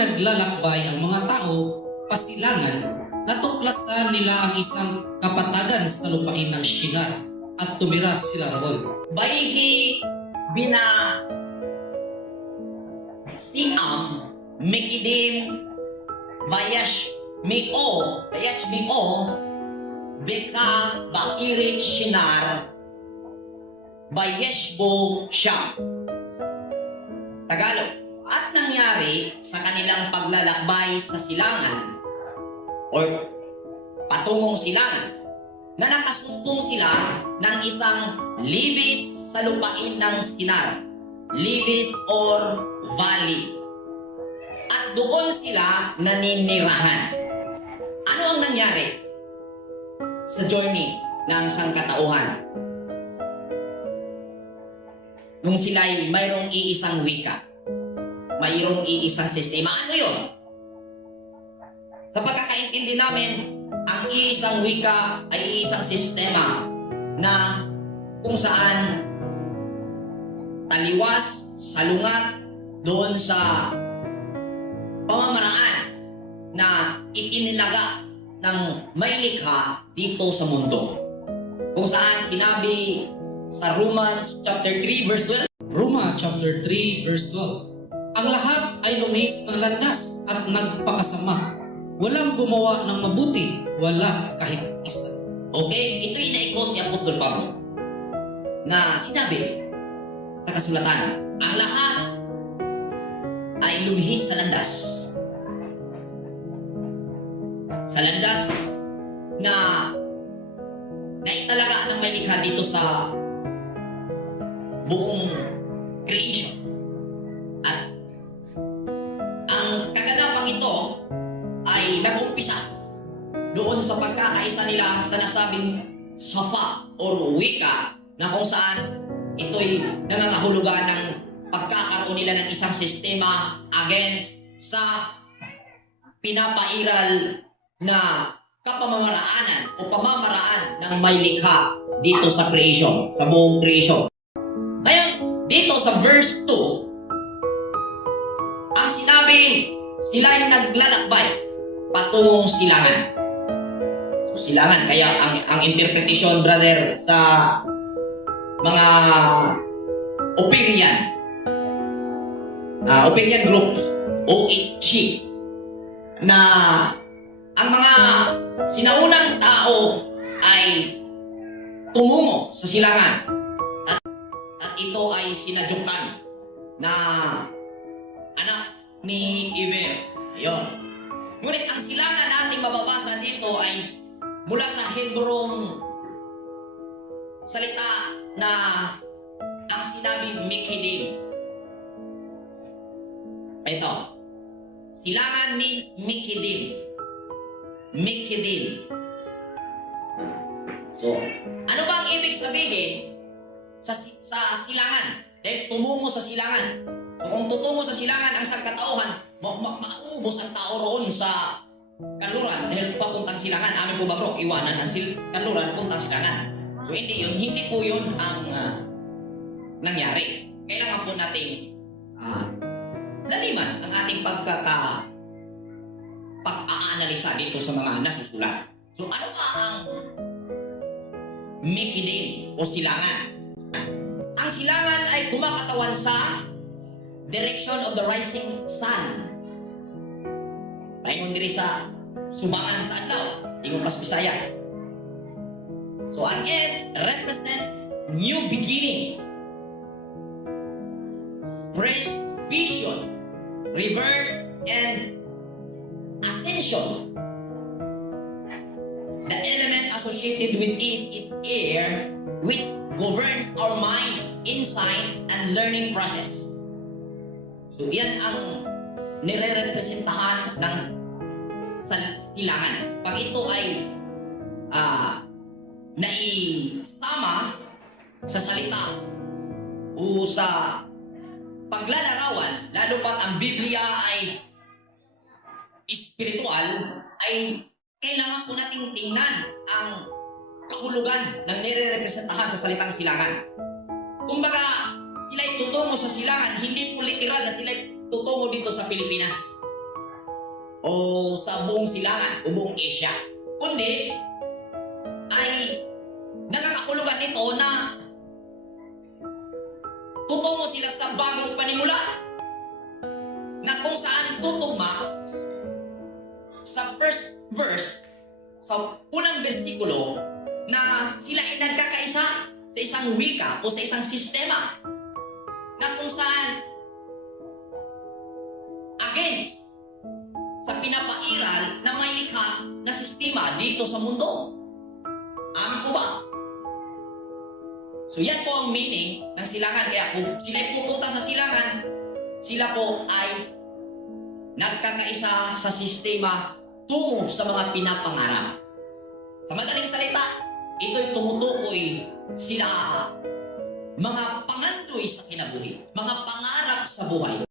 naglalakbay ang mga tao pasilangan, natuklasan nila ang isang kapatagan sa lupain ng Shinar at tumira sila roon. Bayhi bina Siam Mekidim Bayash Mio Beka Bairit Shinar Bayeshbo Sham. Tagalog. At nangyari sa kanilang paglalakbay sa silangan or patungong silangan na nakasumpong sila ng isang libis sa lupain ng Sinar, libis or valley. At doon sila naninirahan. Ano ang nangyari sa journey ng sangkatauhan? Nung sila'y mayroong iisang wika, mayroong iisang sistema. Ano yun? Sa pagkakaintindi namin, ang iisang wika ay iisang sistema na kung saan taliwas, salungat doon sa pamamaraan na itinilaga ng may likha dito sa mundo. Kung saan sinabi sa Romans chapter 3 verse 12, Roma chapter 3 verse 12. Ang lahat ay lumihis ng landas at nagpakasama. Walang gumawa ng mabuti, wala kahit isa. okay, ito'y na-quote ni Apostol Pablo na sinabi sa kasulatan, ang lahat ay lumihis sa landas. Sa landas na naitalaga ng may likha dito sa buong creation. At ang kaganapang ito ay nag-umpisa doon sa pagkakaisa nila sa nasabing safa or wika na kung saan ito'y nangangahulugan ng pagkakaroon nila ng isang sistema against sa pinapairal na kapamamaraanan o pamamaraan ng may likha dito sa creation, sa buong creation. Ngayon, dito sa verse 2, ang sinabi, sila'y naglalakbay patungong silangan. So, silangan. Kaya ang interpretation, brother, sa mga opinion groups, OHG, na ang mga sinaunang tao ay tumungo sa silangan. At ito ay sinadyukan na anak ni Iber. Ayun. Ngunit ang silangan nating mababasa dito ay mula sa Hebrong salita na ang sinabi Mekidim. Ito. Silangan means Mekidim. Mekidim. So, ano ba ang ibig sabihin sa silangan? Dahil tumungo sa silangan. So, kung tutungo sa silangan ang sangkatauhan, maubos ang tao roon sa kanluran dahil papuntang silangan. Amin po ba bro? Iwanan ang kanluran, puntang silangan. So, hindi po yun ang nangyari. Kailangan po nating laliman ang ating pag-aanalisa dito sa mga nasusulat. So, ano ba ang Mekidim o silangan? Ang silangan ay kumakatawan sa direction of the rising sun. Paingon diri sa subangan sa adlaw, ingon pas Bisaya. So ang S represent new beginning, fresh vision, rebirth, and ascension. The element associated with this is air, which governs our mind, insight, and learning process. So, yan ang nire-representahan ng silangan. Pag ito ay naisama sa salita o sa paglalarawan, lalo pat ang Biblia ay espiritual, ay kailangan po nating tingnan ang kahulugan ng nire-representahan sa salitang silangan. Kumbaga, sila'y tutungo sa silangan, hindi po literal na sila'y tutungo dito sa Pilipinas. o sa buong silangan o buong Asia. Kundi ay nangangahulugan nito na tutungo sila sa bagong panimula na kung saan tutugma sa first verse, sa unang bersikulo, na sila ay nagkakaisa sa isang wika o sa isang sistema na kung saan against sa pinapairal na may likha na sistema dito sa mundo. Amin po ba? So yan po ang meaning ng silangan. Kaya kung sila ay pupunta sa silangan, sila po ay nagkakaisa sa sistema tungo sa mga pinapangarap. Sa madaling salita, ito'y tumutukoy sila mga pangandoy sa kinabuhi, mga pangarap sa buhay.